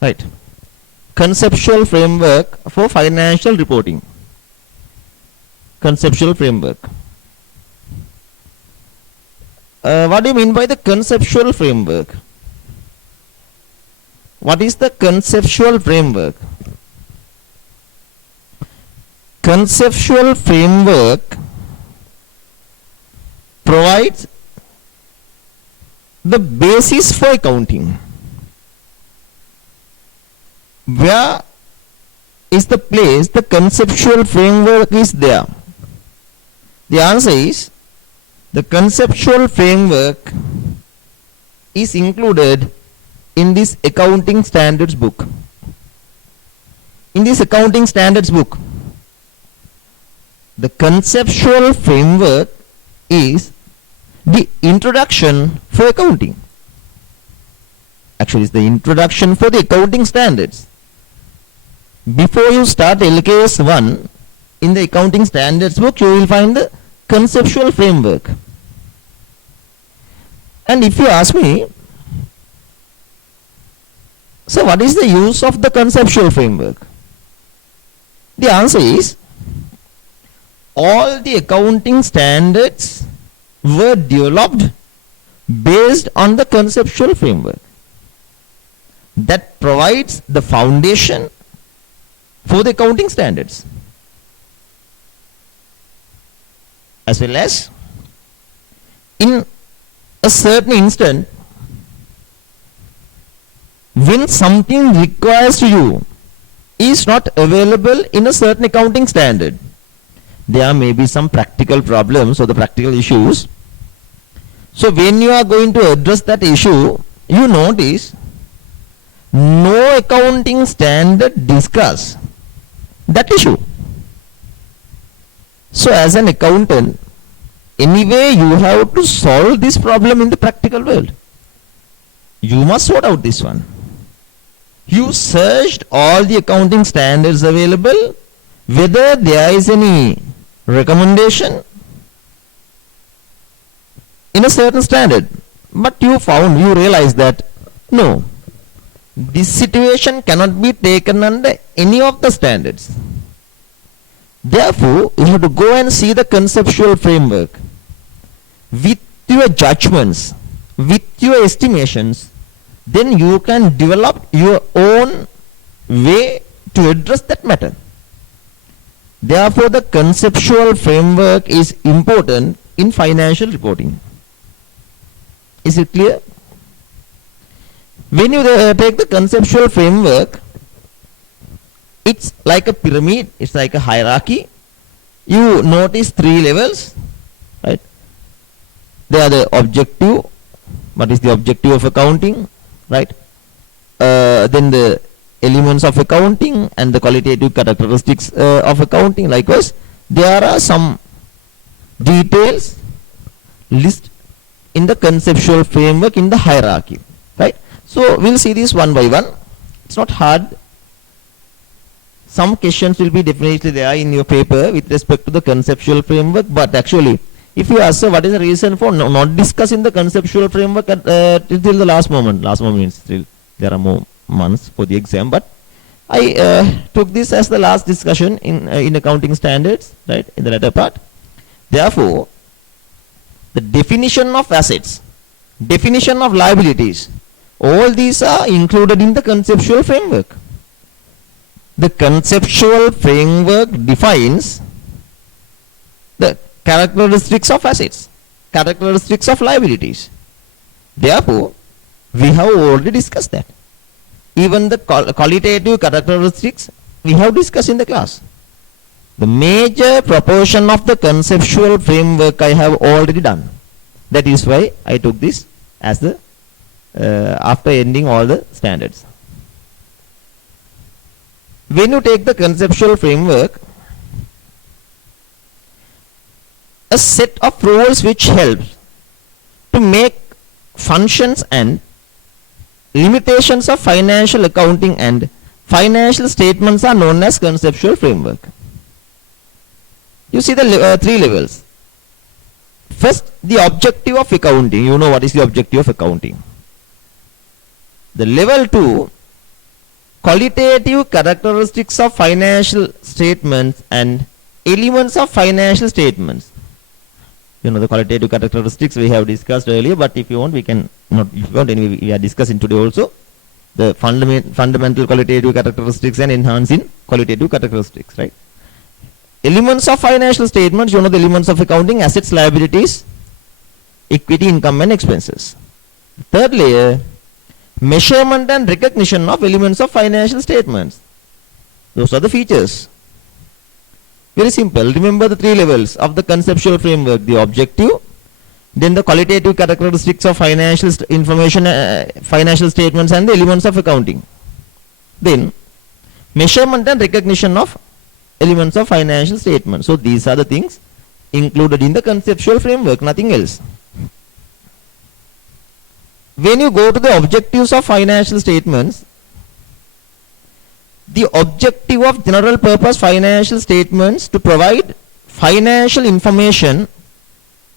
Right. Conceptual framework for financial reporting. Conceptual framework. What do you mean by the conceptual framework? What is the conceptual framework? Conceptual framework provides the basis for accounting. Where is the place the conceptual framework is there? The answer is the conceptual framework is included in this accounting standards book. In this accounting standards book, the conceptual framework is the introduction for accounting. Actually, it's the introduction for the accounting standards. Before you start LKS 1, in the accounting standards book, you will find the conceptual framework. And if you ask me, so what is the use of the conceptual framework? The answer is, all the accounting standards were developed based on the conceptual framework that provides the foundation for the accounting standards, as well as in a certain instant when something requires you is not available in a certain accounting standard, there may be some practical problems or the practical issues. So when you are going to address that issue, you notice no accounting standard discuss that issue. So as an accountant, anyway you have to solve this problem in the practical world. You must sort out this one. You searched all the accounting standards available, whether there is any recommendation in a certain standard, but you realized that no, this situation cannot be taken under any of the standards. Therefore, you have to go and see the conceptual framework with your judgments, with your estimations. Then you can develop your own way to address that matter. Therefore, the conceptual framework is important in financial reporting. Is it clear? When you take the conceptual framework, it's like a pyramid, it's like a hierarchy. You notice 3 levels, right? They are the objective. What is the objective of accounting, right? Then the elements of accounting and the qualitative characteristics of accounting. Likewise, there are some details list in the conceptual framework in the hierarchy, right? So we'll see this one by one. It's not hard. Some questions will be definitely there in your paper with respect to the conceptual framework, but actually if you ask what is the reason for not discussing the conceptual framework till the last moment means still there are more months for the exam, but I took this as the last discussion in accounting standards, right, in the latter part. Therefore, the definition of assets, definition of liabilities, all these are included in the conceptual framework. The conceptual framework defines the characteristics of assets, characteristics of liabilities. Therefore, we have already discussed that. Even the qualitative characteristics we have discussed in the class. The major proportion of the conceptual framework I have already done. That is why I took this as the after ending all the standards. When you take the conceptual framework, a set of rules which helps to make functions and limitations of financial accounting and financial statements are known as conceptual framework. You see the 3 levels. First, the objective of accounting. You know what is the objective of accounting. The level 2 qualitative characteristics of financial statements and elements of financial statements. You know the qualitative characteristics we have discussed earlier, but if you want, we can not. If you want, anyway, we are discussing today also the fundamental qualitative characteristics and enhancing qualitative characteristics, right? Elements of financial statements. You know the elements of accounting: assets, liabilities, equity, income, and expenses. Third layer: measurement and recognition of elements of financial statements. Those are the features. Very simple. Remember the three levels of the conceptual framework: the objective, then the qualitative characteristics of financial information, financial statements, and the elements of accounting. Then measurement and recognition of elements of financial statements. So these are the things included in the conceptual framework, nothing else. When you go to the objectives of financial statements, the objective of general purpose financial statements to provide financial information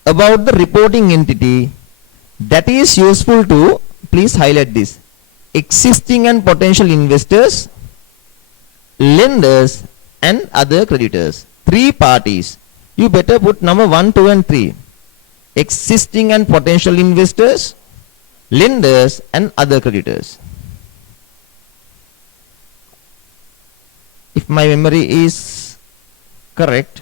about the reporting entity that is useful to, please highlight this, existing and potential investors, lenders, and other creditors. Three parties. You better put number 1, 2, and 3. Existing and potential investors, lenders, and other creditors. If my memory is correct,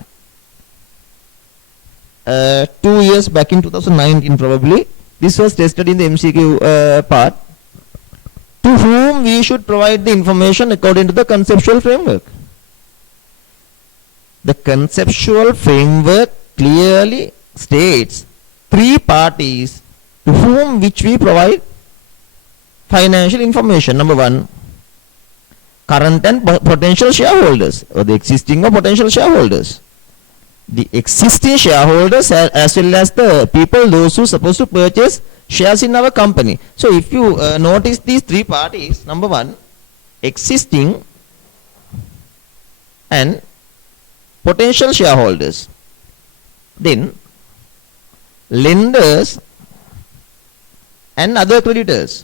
2 years back in 2019 probably, this was tested in the MCQ part, to whom we should provide the information according to the conceptual framework. The conceptual framework clearly states three parties to whom which we provide financial information. Number 1, current and potential shareholders, or the existing or potential shareholders. The existing shareholders as well as the people, those who are supposed to purchase shares in our company. So if you notice these three parties, number 1, existing and potential shareholders, then lenders and other creditors,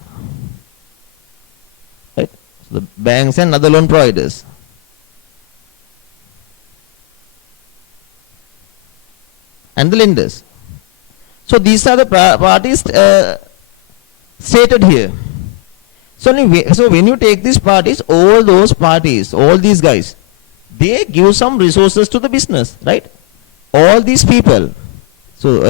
right? So the banks and other loan providers. And the lenders. So these are the parties stated here. So when you take these parties, all those parties, all these guys, they give some resources to the business, right? All these people. So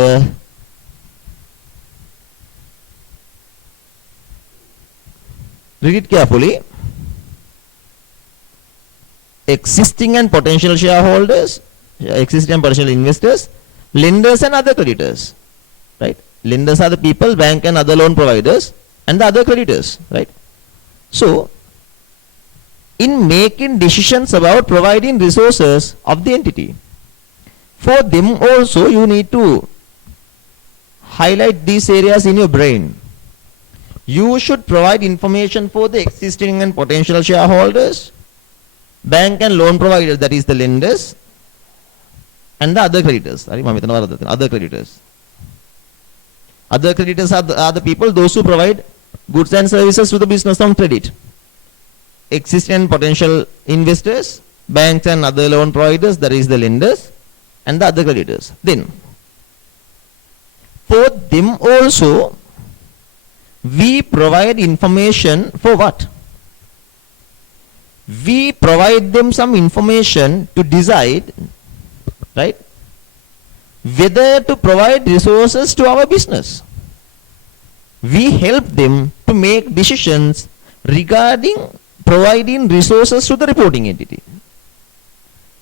read it carefully. Existing and potential shareholders, existing and potential investors, lenders and other creditors, right? Lenders are the people, bank and other loan providers, and the other creditors, right? So in making decisions about providing resources of the entity, for them also you need to highlight these areas in your brain. You should provide information for the existing and potential shareholders, bank and loan providers, that is the lenders, and the other creditors. Other creditors. Other creditors are the people, those who provide goods and services to the business on credit. Existing and potential investors, banks and other loan providers, that is the lenders, and the other creditors. Then, for them also, we provide information for what? We provide them some information to decide, right, whether to provide resources to our business. We help them to make decisions regarding providing resources to the reporting entity.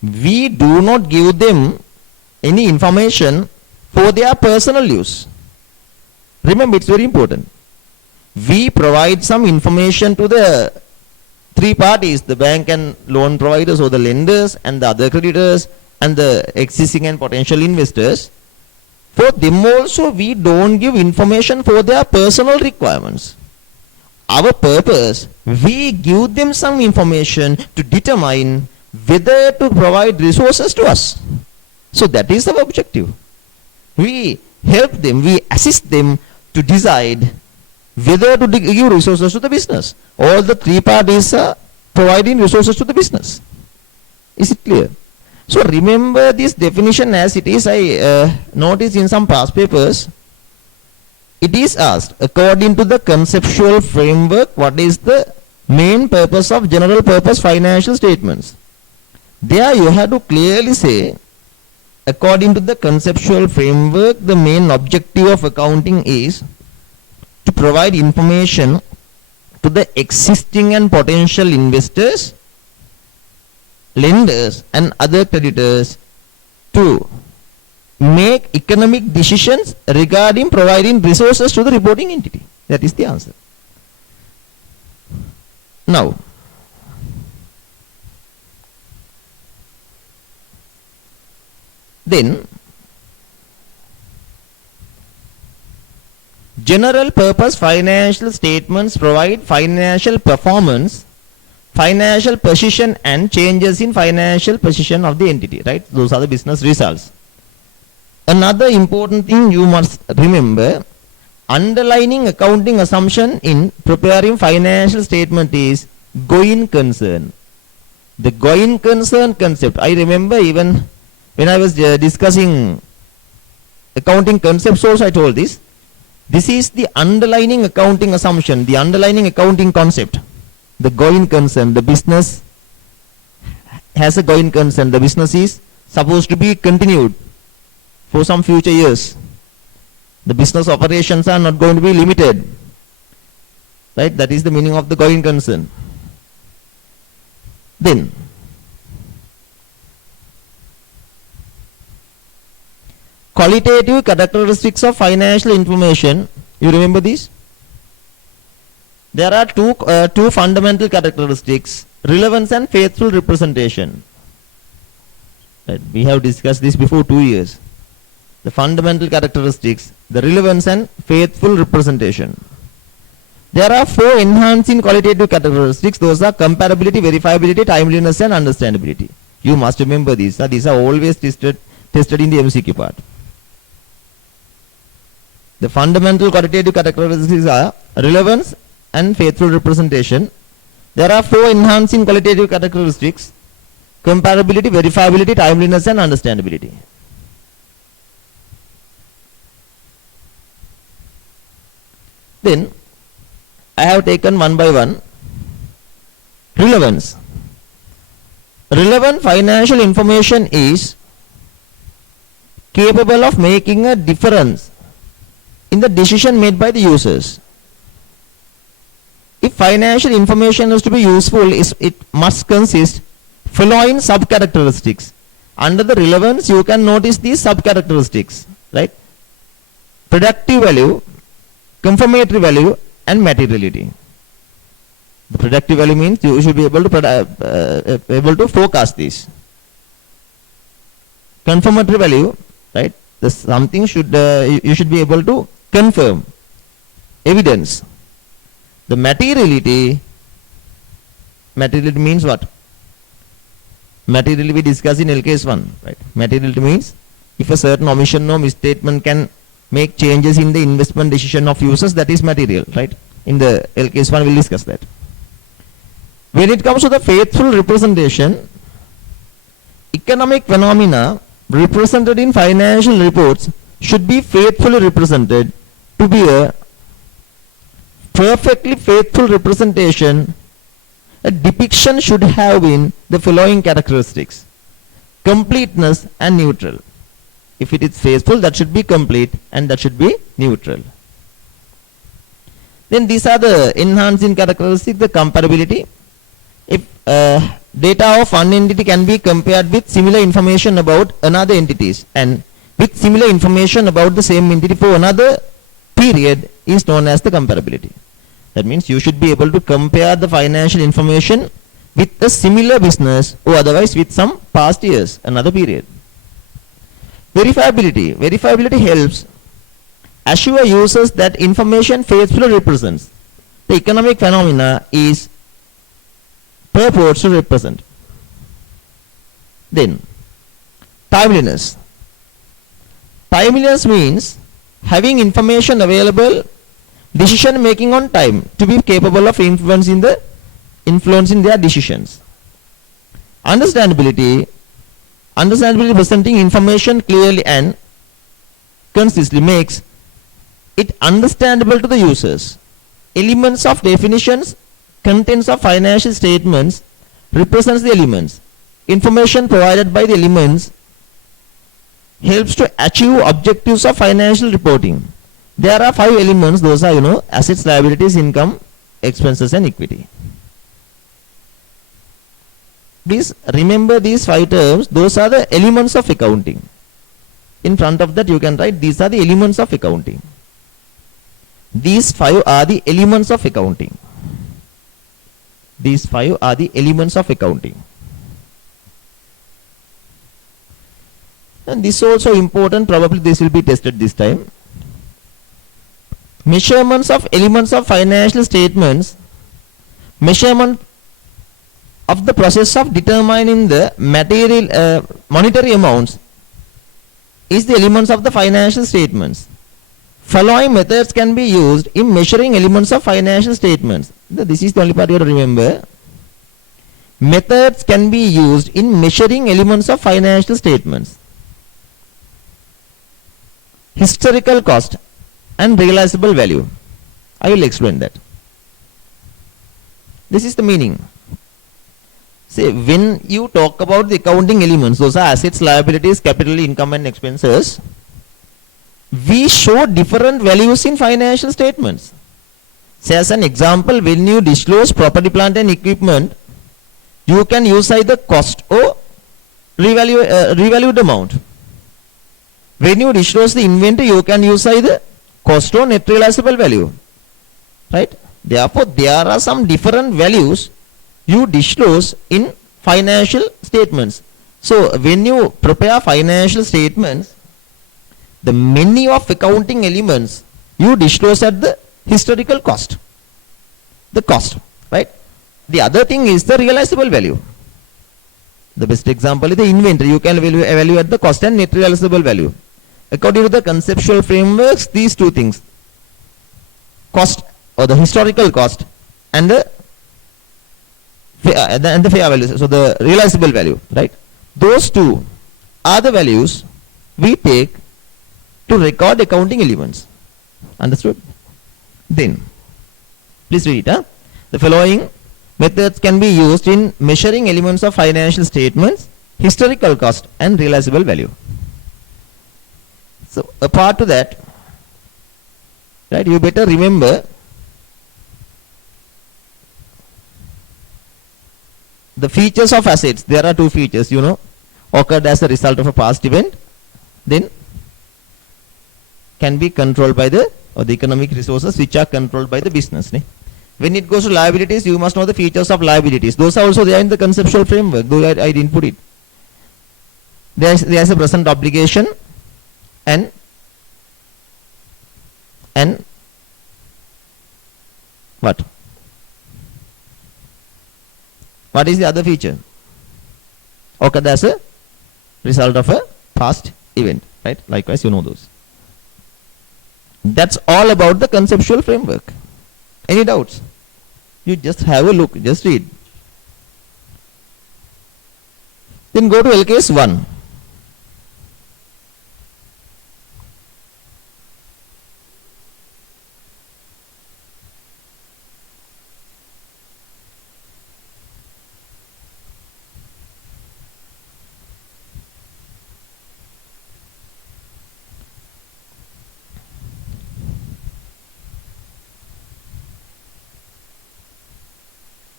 We do not give them any information for their personal use. Remember, it's very important. We provide some information to the three parties, the bank and loan providers, or the lenders and the other creditors and the existing and potential investors. For them also, we don't give information for their personal requirements. Our purpose, we give them some information to determine whether to provide resources to us. So that is our objective. We help them, we assist them to decide whether to give resources to the business. All the three parties are providing resources to the business. Is it clear? So remember this definition as it is. I noticed in some past papers, it is asked, according to the conceptual framework, what is the main purpose of general purpose financial statements? There you have to clearly say, according to the conceptual framework, the main objective of accounting is to provide information to the existing and potential investors, lenders and other creditors to make economic decisions regarding providing resources to the reporting entity. That is the answer. Now, then general purpose financial statements provide financial performance, financial position and changes in financial position of the entity, right? Those are the business results. Another important thing you must remember, underlining accounting assumption in preparing financial statement is going concern. The going concern concept, I remember even when I was discussing accounting concepts also I told this. This is the underlining accounting assumption, the underlining accounting concept. The going concern, the business has a going concern. The business is supposed to be continued for some future years. The business operations are not going to be limited. Right? That is the meaning of the going concern. Then, qualitative characteristics of financial information. You remember these? There are two fundamental characteristics, relevance and faithful representation. Right. We have discussed this before 2 years. The fundamental characteristics, the relevance and faithful representation. There are 4 enhancing qualitative characteristics. Those are comparability, verifiability, timeliness and understandability. You must remember these. These are always tested in the MCQ part. The fundamental qualitative characteristics are relevance and faithful representation. There are 4 enhancing qualitative characteristics: comparability, verifiability, timeliness and understandability. Then I have taken one by one. Relevance. Relevant financial information is capable of making a difference in the decision made by the users. If financial information is to be useful, it must consist following sub-characteristics. Under the relevance, you can notice these sub-characteristics, right? Predictive value, confirmatory value and materiality. The predictive value means you should be able to forecast this. Confirmatory value, right? Something should you should be able to confirm, evidence. The materiality means what? Materiality we discussed in LKS 1, right? Materiality means if a certain omission or misstatement can make changes in the investment decision of users, that is material, right? In the LKS 1 we'll discuss that. When it comes to the faithful representation, economic phenomena represented in financial reports should be faithfully represented. To be a perfectly faithful representation, a depiction should have been the following characteristics: completeness and neutral. If it is faithful, that should be complete and that should be neutral. Then these are the enhancing characteristics: the comparability. If data of one entity can be compared with similar information about another entities and with similar information about the same entity for another period, is known as the comparability. That means you should be able to compare the financial information with a similar business or otherwise with some past years, another period. Verifiability. Verifiability helps assure users that information faithfully represents the economic phenomena is purports to represent. Then, timeliness. Timeliness means having information available, decision making on time to be capable of influencing the influencing their decisions. Understandability presenting information clearly and concisely makes it understandable to the users. Elements of definitions, contents of financial statements represents the elements. Information provided by the elements helps to achieve objectives of financial reporting. There are 5 elements. Those are, assets, liabilities, income, expenses and equity. Please remember these 5 terms. Those are the elements of accounting. In front of that you can write these are the elements of accounting. These 5 are the elements of accounting. These 5 are the elements of accounting. And this is also important. Probably this will be tested this time. Measurements of elements of financial statements. Measurement of the process of determining the monetary amounts is the elements of the financial statements. Following methods can be used in measuring elements of financial statements. This is the only part you have to remember. Methods can be used in measuring elements of financial statements. Historical cost and realizable value. I will explain that. This is the meaning. See, when you talk about the accounting elements, those are assets, liabilities, capital, income and expenses. We show different values in financial statements. Say as an example, when you disclose property, plant and equipment, you can use either cost or revalued amount. When you disclose the inventory, you can use either cost or net realizable value. Right? Therefore, there are some different values you disclose in financial statements. So, when you prepare financial statements, the many of accounting elements you disclose at the historical cost. The cost, right? The other thing is the realizable value. The best example is the inventory. You can evaluate the cost and net realizable value. According to the conceptual frameworks, these two things, cost or the historical cost and the fair value, so the realizable value, right? Those two are the values we take to record accounting elements. Understood? Then, please read it. The following methods can be used in measuring elements of financial statements, historical cost and realizable value. So, apart to that, right, you better remember the features of assets. There are 2 features, occurred as a result of a past event, then can be controlled by the economic resources which are controlled by the business. When it goes to liabilities, you must know the features of liabilities. Those are also there in the conceptual framework, though I didn't put it. There is a present obligation and what? What is the other feature? Okay, that's a result of a past event, right? Likewise, you know those. That's all about the conceptual framework. Any doubts? You just have a look, just read. Then go to LKS 1.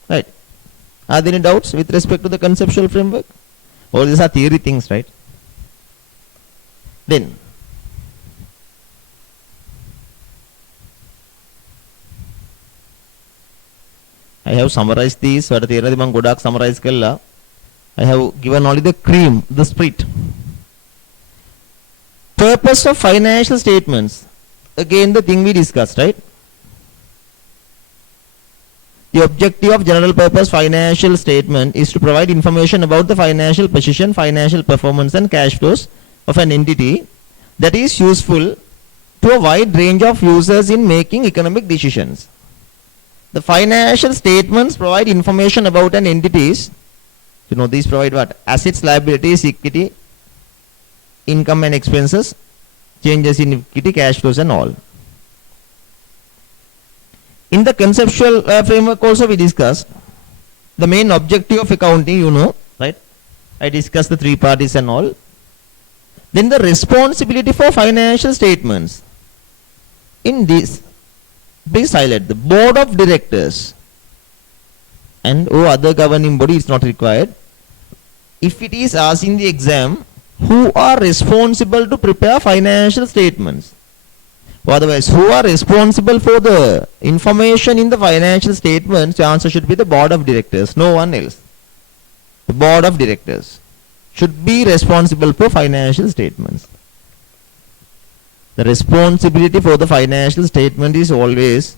Right. Are there any doubts with respect to the conceptual framework? All these are theory things, right? Then, I have summarized these. I have given only the cream, the spirit. Purpose of financial statements. Again, the thing we discussed, right? The objective of general purpose financial statement is to provide information about the financial position, financial performance and cash flows of an entity that is useful to a wide range of users in making economic decisions. The financial statements provide information about an entity's, these provide what? Assets, liabilities, equity, income and expenses, changes in equity, cash flows and all. In the conceptual framework also we discussed the main objective of accounting, right? I discussed the three parties and all. Then the responsibility for financial statements. In this, please highlight the board of directors and other governing body is not required. If it is asked in the exam, who are responsible to prepare financial statements? Or otherwise, who are responsible for the information in the financial statements? The answer should be the board of directors, no one else. The board of directors should be responsible for financial statements. The responsibility for the financial statement is always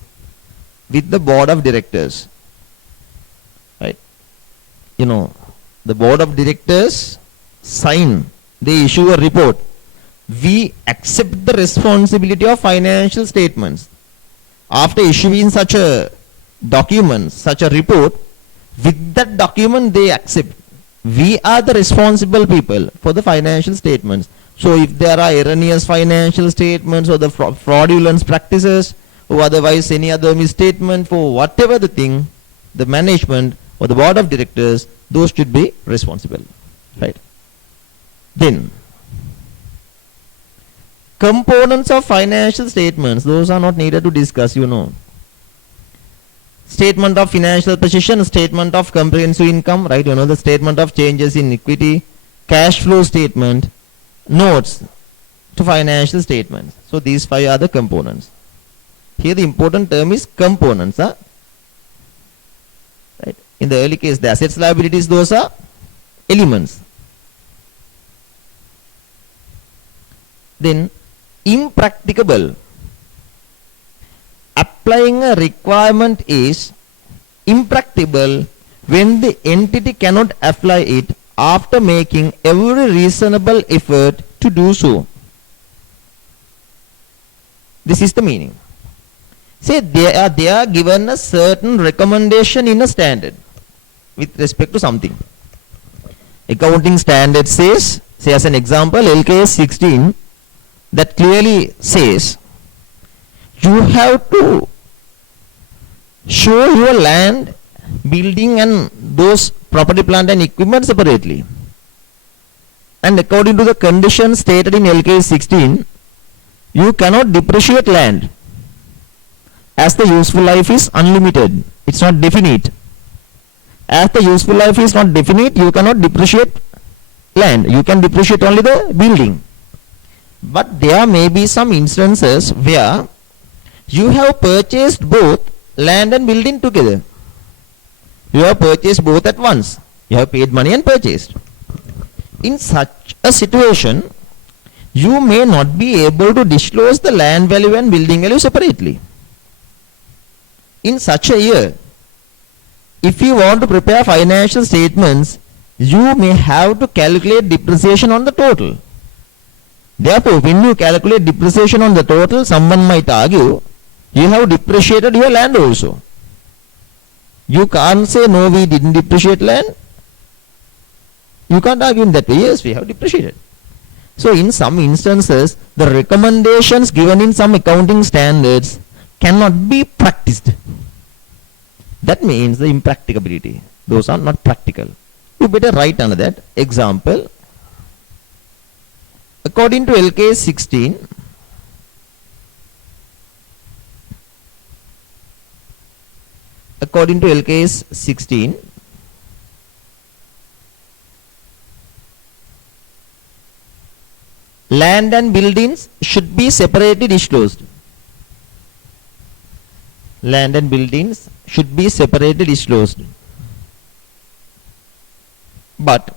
with the board of directors. Right? The board of directors sign, they issue a report. We accept the responsibility of financial statements. After issuing such a document, such a report, with that document they accept. We are the responsible people for the financial statements. So if there are erroneous financial statements or the fraudulent practices or otherwise any other misstatement for whatever the thing, the management or the board of directors, those should be responsible. Right? Then, components of financial statements, those are not needed to discuss, Statement of financial position, statement of comprehensive income, right? The statement of changes in equity, cash flow statement, notes to financial statements. So these 5 are the components. Here the important term is components. Right? In the early case, the assets, liabilities, those are elements. Then impracticable. Applying a requirement is impracticable when the entity cannot apply it after making every reasonable effort to do so. This is the meaning. Say they are given a certain recommendation in a standard with respect to something. Accounting standard says, say as an example, LKS 16, that clearly says you have to show your land, building and those property, plant and equipment separately. And according to the conditions stated in LKS 16, you cannot depreciate land as the useful life is unlimited. It's not definite. As the useful life is not definite, you cannot depreciate land. You can depreciate only the building. But there may be some instances where you have purchased both land and building together. You have purchased both at once. You have paid money and purchased. In such a situation, you may not be able to disclose the land value and building value separately. In such a year, if you want to prepare financial statements, you may have to calculate depreciation on the total. Therefore, when you calculate depreciation on the total, someone might argue, you have depreciated your land also. You can't say, no, we didn't depreciate land. You can't argue in that way. Yes, we have depreciated. So, in some instances, the recommendations given in some accounting standards cannot be practiced. That means the impracticability. Those are not practical. You better write under that. Example, according to LKS 16, according to LKS 16, land and buildings should be separately disclosed. Land and buildings should be separately disclosed. But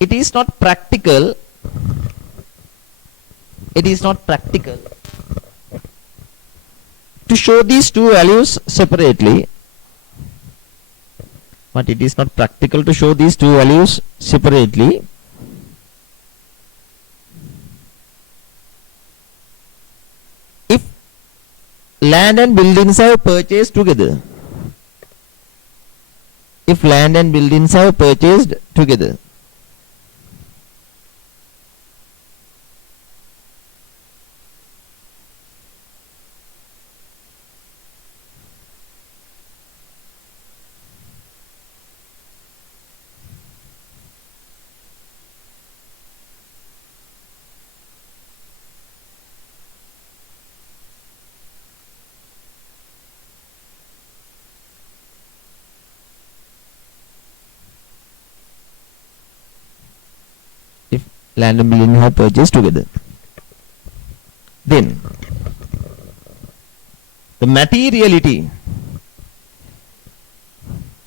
it is not practical to show these two values separately but it is not practical to show these two values separately. If land and buildings have purchased together, if land and buildings have purchased together, if land and building have purchased together, then the materiality,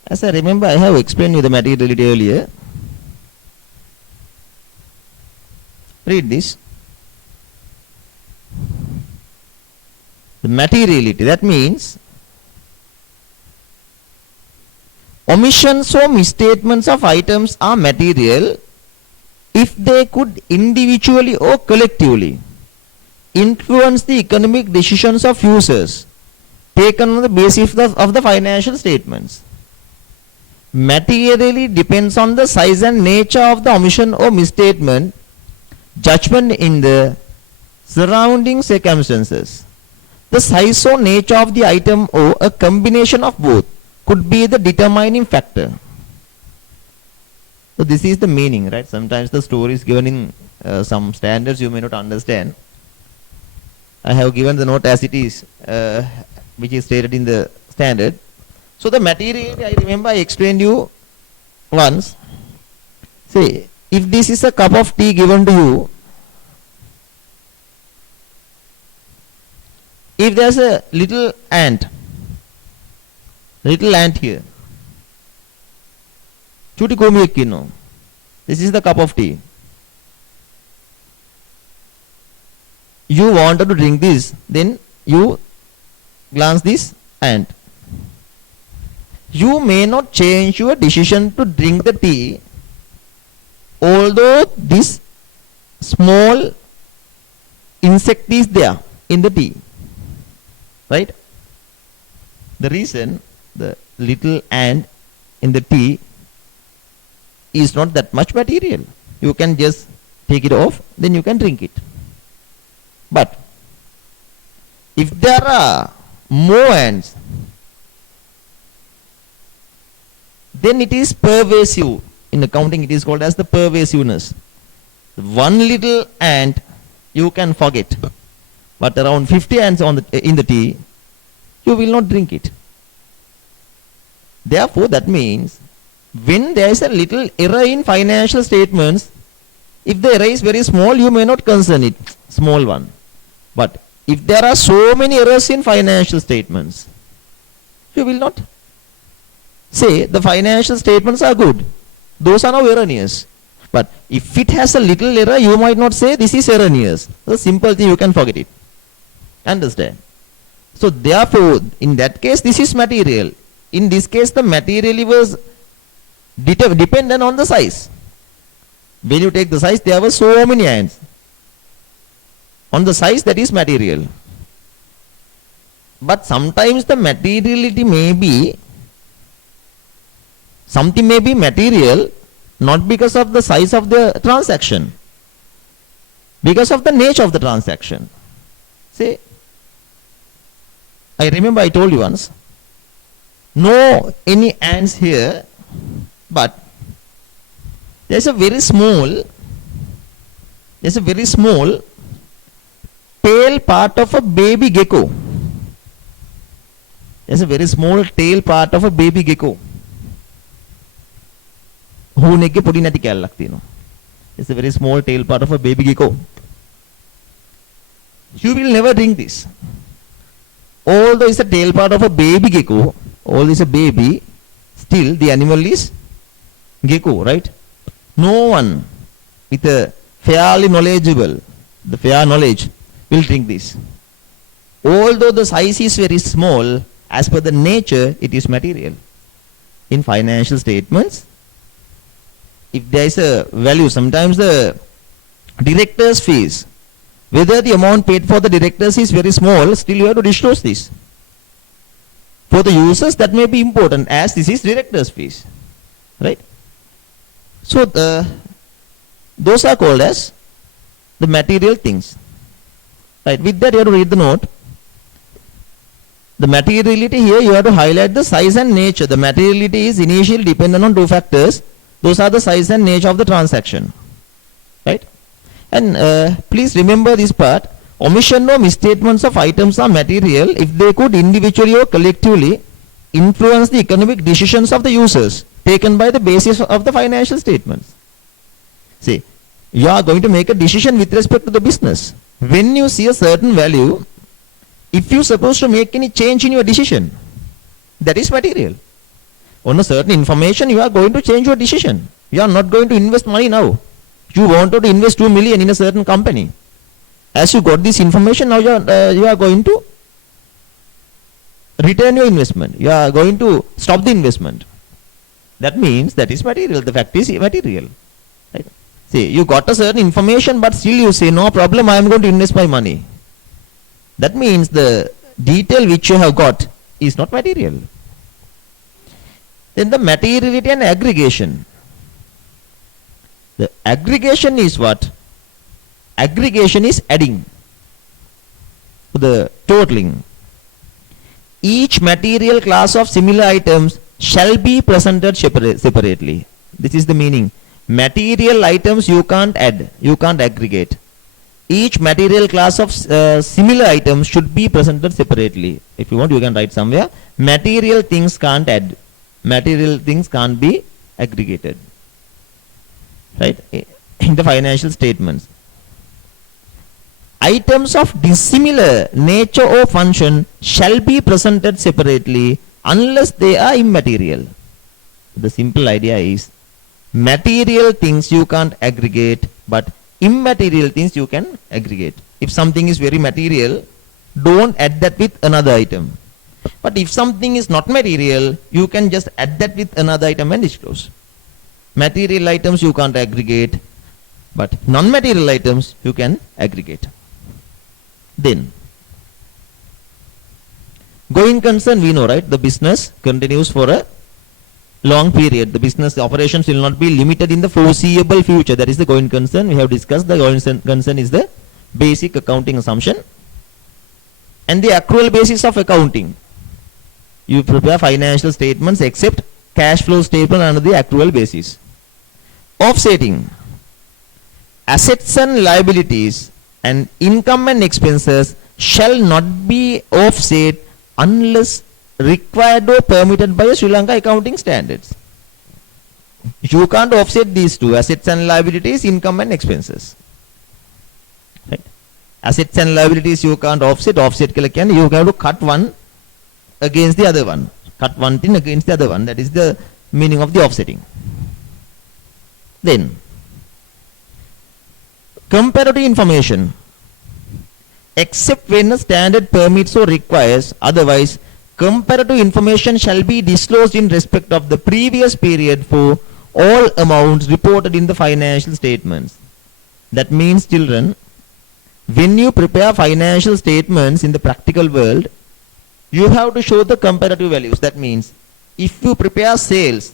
as I remember, I have explained you the materiality earlier. Read this. The materiality, that means omissions or misstatements of items are material if they could individually or collectively influence the economic decisions of users taken on the basis of the financial statements. Materially depends on the size and nature of the omission or misstatement, judgment in the surrounding circumstances. The size or nature of the item or a combination of both could be the determining factor. So this is the meaning, right? Sometimes the story is given in some standards you may not understand. I have given the note as it is, which is stated in the standard. So the material, I remember I explained you once. Say, if this is a cup of tea given to you, if there's a little ant here, chuti komi ekkino, this is the cup of tea. You wanted to drink this, then you glance this ant. You may not change your decision to drink the tea, although this small insect is there in the tea. Right? The reason the little ant in the tea is not that much material. You can just take it off, then you can drink it. But if there are more ants, then it is pervasive. In accounting, it is called as the pervasiveness. One little ant you can forget, but around 50 ants in the tea, you will not drink it. Therefore, that means when there is a little error in financial statements, if the error is very small, you may not concern it, small one. But if there are so many errors in financial statements, you will not say the financial statements are good. Those are now erroneous. But if it has a little error, you might not say this is erroneous. The simple thing, you can forget it. Understand? So therefore, in that case, this is material. In this case, the material was dependent on the size. When you take the size, there were so many ants. On the size, that is material. But sometimes the materiality may be, something may be material not because of the size of the transaction, because of the nature of the transaction. Say, I remember I told you once, no any ants here, but there's a very small tail part of a baby gecko. There's a very small tail part of a baby gecko. හුණෙක්ගේ පොඩි නැටි කැල්ලක් තියෙනවා. It's a very small tail part of a baby gecko. You will never drink this. Although it's a tail part of a baby gecko, although it's a baby, still the animal is gecko, right? No one with a fairly knowledgeable, the fair knowledge, will drink this. Although the size is very small, as per the nature, it is material. in financial statements, if there is a value, sometimes the director's fees, whether the amount paid for the directors is very small, still you have to disclose this. For the users, that may be important as this is director's fees, right? So those are called as the material things, right? With that, you have to read the note. The materiality here, you have to highlight the size and nature. The materiality is initially dependent on two factors. Those are the size and nature of the transaction, right? And please remember this part. Omission or misstatements of items are material if they could individually or collectively influence the economic decisions of the users taken by the basis of the financial statements. See, you are going to make a decision with respect to the business. When you see a certain value, if you are supposed to make any change in your decision, that is material. On a certain information, you are going to change your decision. You are not going to invest money now. You wanted to invest 2 million in a certain company. As you got this information, now you are going to return your investment. You are going to stop the investment. That means that is material. The fact is material. Right? See, you got a certain information, but still you say, no problem, I am going to invest my money. That means the detail which you have got is not material. Then the materiality and aggregation. The aggregation is what? Aggregation is adding, the totaling. Each material class of similar items shall be presented separately. This is the meaning. Material items you can't add, you can't aggregate. Each material class of similar items should be presented separately. If you want, you can write somewhere. Material things can't add. Material things can't be aggregated. Right? In the financial statements. Items of dissimilar nature or function shall be presented separately unless they are immaterial. The simple idea is material things you can't aggregate, but immaterial things you can aggregate. If something is very material, don't add that with another item. But if something is not material, you can just add that with another item and disclose. Material items you can't aggregate, but non-material items you can aggregate. Then, going concern, we know, right? The business continues for a long period. The business operations will not be limited in the foreseeable future. That is the going concern. We have discussed the going concern is the basic accounting assumption. And the accrual basis of accounting. You prepare financial statements except cash flow statement under the accrual basis. Offsetting. Assets and liabilities and income and expenses shall not be offset unless required or permitted by Sri Lanka accounting standards. You can't offset these two, assets and liabilities, income and expenses. Right? Assets and liabilities you can't offset you have to cut one against the other one. Cut one thing against the other one. That is the meaning of the offsetting. Then, comparative information. Except when a standard permits or requires, otherwise, comparative information shall be disclosed in respect of the previous period for all amounts reported in the financial statements. That means, children, when you prepare financial statements in the practical world, you have to show the comparative values. That means, if you prepare sales,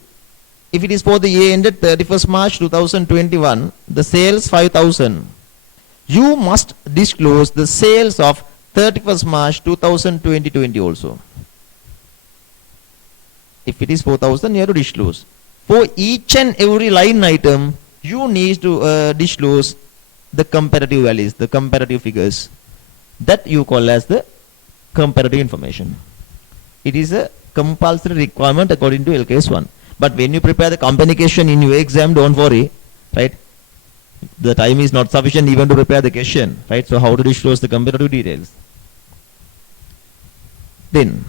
if it is for the year ended 31st March 2021, the sales 5,000, you must disclose the sales of 31st March 2020 also. If it is 4,000, you have to disclose. For each and every line item, you need to disclose the comparative values, the comparative figures. That you call as the comparative information. It is a compulsory requirement according to LKS 1. But when you prepare the communication in your exam, don't worry, right? The time is not sufficient even to prepare the question, right? So how to disclose the comparative details? Then,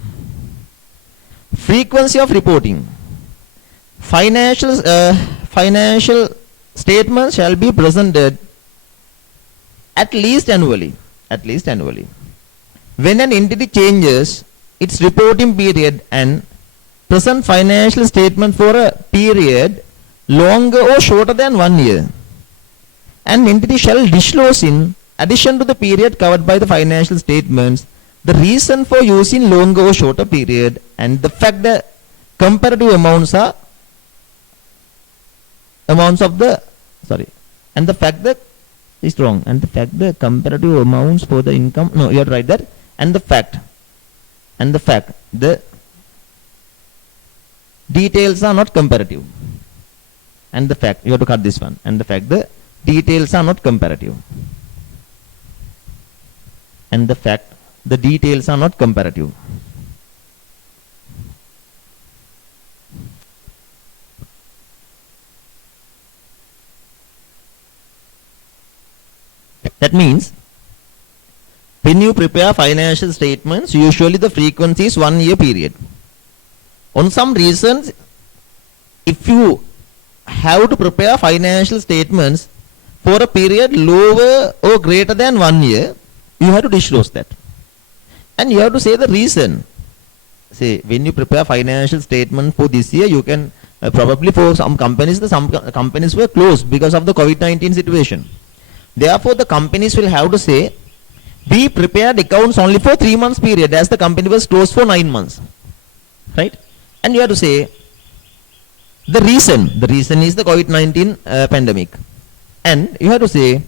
frequency of reporting. Financial statements shall be presented at least annually. At least annually. When an entity changes its reporting period and present financial statement for a period longer or shorter than 1 year. An entity shall disclose in addition to the period covered by the financial statements the reason for using longer or shorter period and the fact that comparative amounts are amounts of the sorry and the fact that is wrong and the fact the comparative amounts for the income no you have to write that and the fact the details are not comparative and the fact you have to cut this one and the fact the details are not comparative and the fact the details are not comparative. That means when you prepare financial statements, usually the frequency is 1 year period. On some reasons, if you have to prepare financial statements for a period lower or greater than 1 year, you have to disclose that. And you have to say the reason. Say, when you prepare financial statement for this year, you can probably for some companies were closed because of the COVID-19 situation. Therefore, the companies will have to say, we prepared accounts only for 3 months period as the company was closed for 9 months. Right? And you have to say, the reason is the COVID-19 pandemic. And you have to say,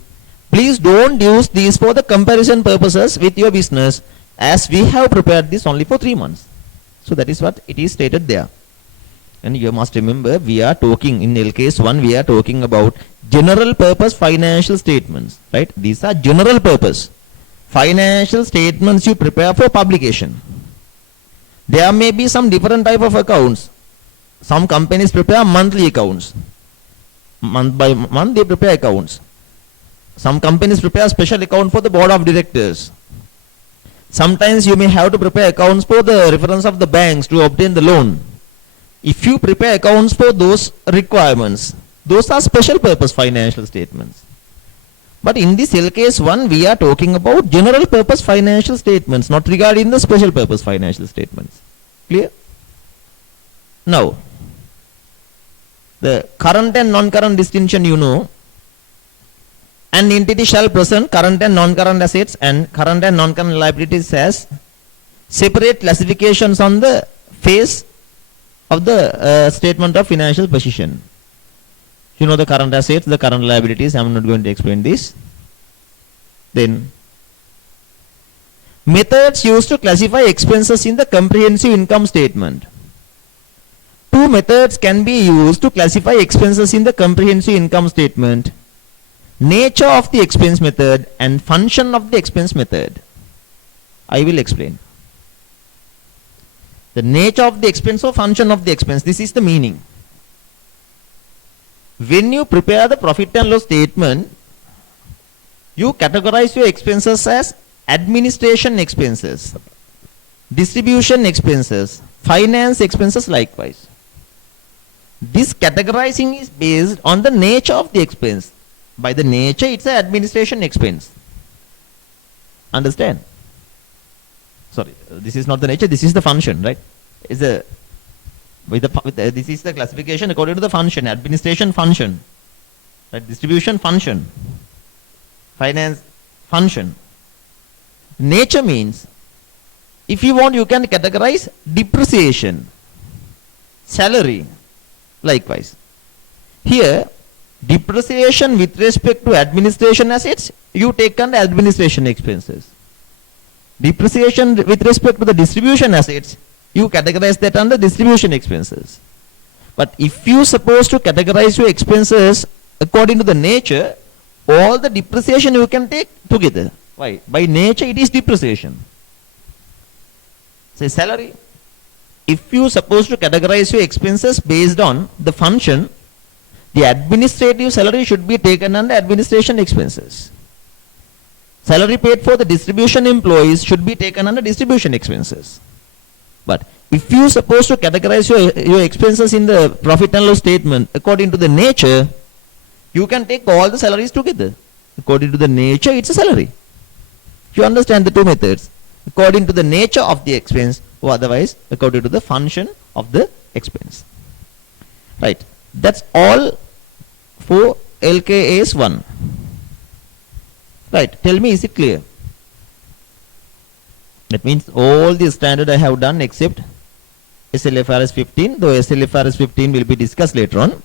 please don't use these for the comparison purposes with your business as we have prepared this only for 3 months. So that is what it is stated there. And you must remember, we are talking in LKS 1, we are talking about general purpose financial statements, right? These are general purpose financial statements you prepare for publication. There may be some different type of accounts. Some companies prepare monthly accounts. Month by month they prepare accounts. Some companies prepare special account for the board of directors. Sometimes you may have to prepare accounts for the reference of the banks to obtain the loan. If you prepare accounts for those requirements, those are special purpose financial statements. But in this LKS 1, we are talking about general purpose financial statements, not regarding the special purpose financial statements. Clear? Now, the current and non-current distinction you know. An entity shall present current and non-current assets and current and non-current liabilities as separate classifications on the face of the statement of financial position. You know the current assets, the current liabilities. I am not going to explain this. Then, methods used to classify expenses in the comprehensive income statement. Two methods can be used to classify expenses in the comprehensive income statement. Nature of the expense method and function of the expense method. I will explain. The nature of the expense or function of the expense. This is the meaning. When you prepare the profit and loss statement, you categorize your expenses as administration expenses, distribution expenses, finance expenses likewise. This categorizing is based on the nature of the expense. By the nature, it's an administration expense. Understand? Sorry, this is not the nature, this is the function, right? Is a this is the classification according to the function, administration function, right? Distribution function, finance function. Nature means, if you want, you can categorize depreciation, salary, likewise. Here, depreciation with respect to administration assets, you take under administration expenses. Depreciation with respect to the distribution assets, you categorize that under distribution expenses. But if you suppose to categorize your expenses according to the nature, all the depreciation you can take together. Why? By nature it is depreciation. Say salary. If you suppose to categorize your expenses based on the function, the administrative salary should be taken under administration expenses. Salary paid for the distribution employees should be taken under distribution expenses. But if you suppose to categorize your expenses in the profit and loss statement according to the nature, you can take all the salaries together. According to the nature, it's a salary. You understand the two methods. According to the nature of the expense, or otherwise according to the function of the expense. Right. That's all for LKS 1. Right. Tell me, is it clear? That means all the standard I have done except SLFRS 15, though SLFRS 15 will be discussed later on.